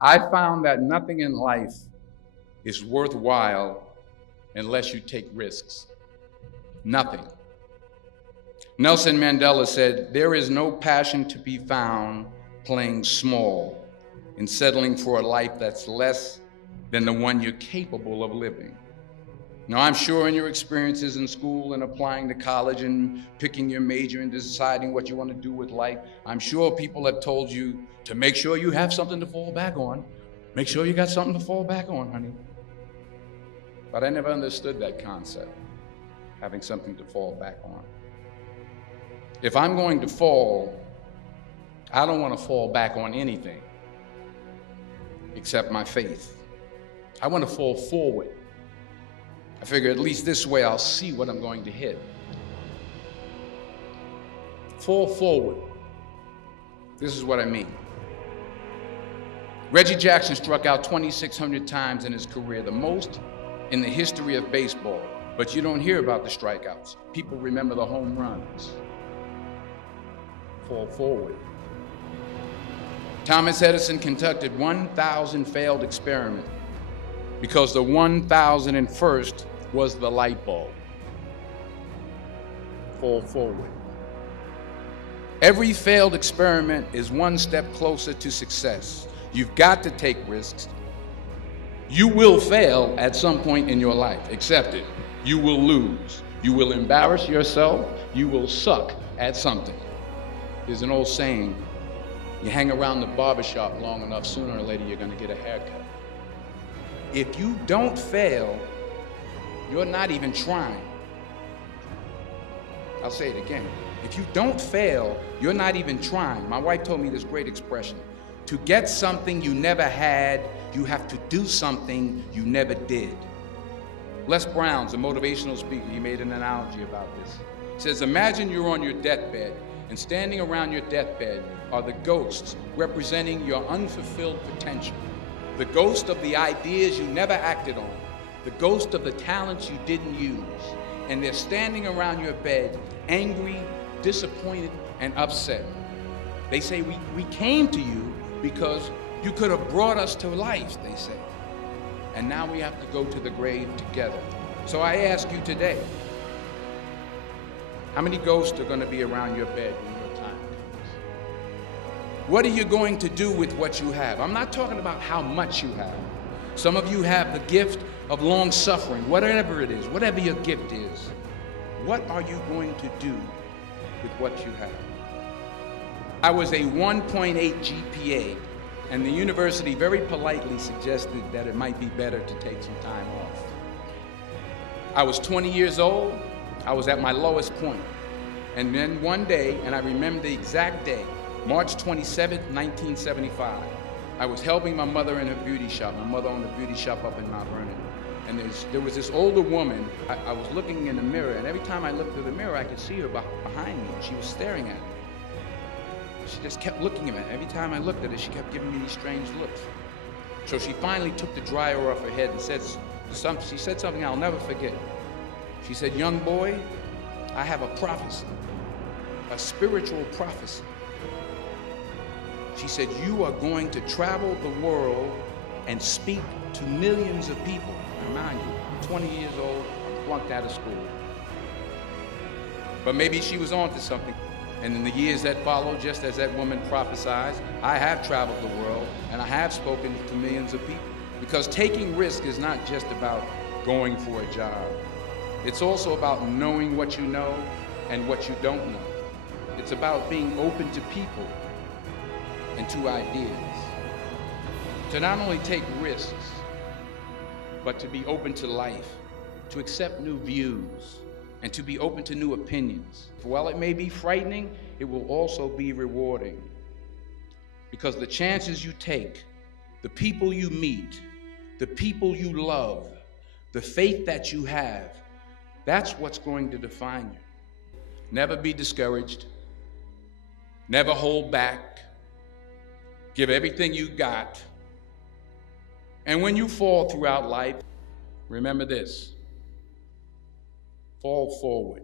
I found that nothing in life is worthwhile unless you take risks. Nothing. Nelson Mandela said, "There is no passion to be found playing small and settling for a life that's less than the one you're capable of living." Now, I'm sure in your experiences in school and applying to college and picking your major and deciding what you want to do with life, I'm sure people have told you to make sure you have something to fall back on. Make sure you got something to fall back on, honey. But I never understood that concept, having something to fall back on. If I'm going to fall, I don't want to fall back on anything except my faith. I want to fall forward. I figure at least this way I'll see what I'm going to hit. Fall forward. This is what I mean. Reggie Jackson struck out 2,600 times in his career, the most in the history of baseball. But you don't hear about the strikeouts. People remember the home runs. Fall forward. Thomas Edison conducted 1,000 failed experiments because the 1,001st was the light bulb. Fall forward. Every failed experiment is one step closer to success. You've got to take risks. You will fail at some point in your life. Accept it. You will lose. You will embarrass yourself. You will suck at something. There's an old saying, you hang around the barbershop long enough, sooner or later you're going to get a haircut. If you don't fail, you're not even trying. I'll say it again. If you don't fail, you're not even trying. My wife told me this great expression. To get something you never had, you have to do something you never did. Les Brown's a motivational speaker. He made an analogy about this. He says, imagine you're on your deathbed, and standing around your deathbed are the ghosts representing your unfulfilled potential. The ghost of the ideas you never acted on. The ghost of the talents you didn't use. And they're standing around your bed, angry, disappointed, and upset. They say, we came to you because you could have brought us to life, they say. And now we have to go to the grave together. So I ask you today, how many ghosts are going to be around your bed when your time comes? What are you going to do with what you have? I'm not talking about how much you have. Some of you have the gift of long suffering, whatever it is, whatever your gift is. What are you going to do with what you have? I was a 1.8 GPA, and the university very politely suggested that it might be better to take some time off. I was 20 years old. I was at my lowest point. And then one day, and I remember the exact day, March 27th, 1975, I was helping my mother in her beauty shop. My mother owned a beauty shop up in Mount Vernon. And there was this older woman. I was looking in the mirror, and every time I looked through the mirror, I could see her behind me. She was staring at me. She just kept looking at me. Every time I looked at her, she kept giving me these strange looks. So she finally took the dryer off her head and she said something I'll never forget. She said, "Young boy, I have a prophecy, a spiritual prophecy." She said, "You are going to travel the world and speak to millions of people." Now, mind you, I'm 20 years old, I'm flunked out of school. But maybe she was on to something. And in the years that followed, just as that woman prophesied, I have traveled the world and I have spoken to millions of people. Because taking risk is not just about going for a job. It's also about knowing what you know and what you don't know. It's about being open to people and to ideas. To not only take risks, but to be open to life, to accept new views, and to be open to new opinions. While it may be frightening, it will also be rewarding. Because the chances you take, the people you meet, the people you love, the faith that you have, that's what's going to define you. Never be discouraged. Never hold back. Give everything you got. And when you fall throughout life, remember this: fall forward.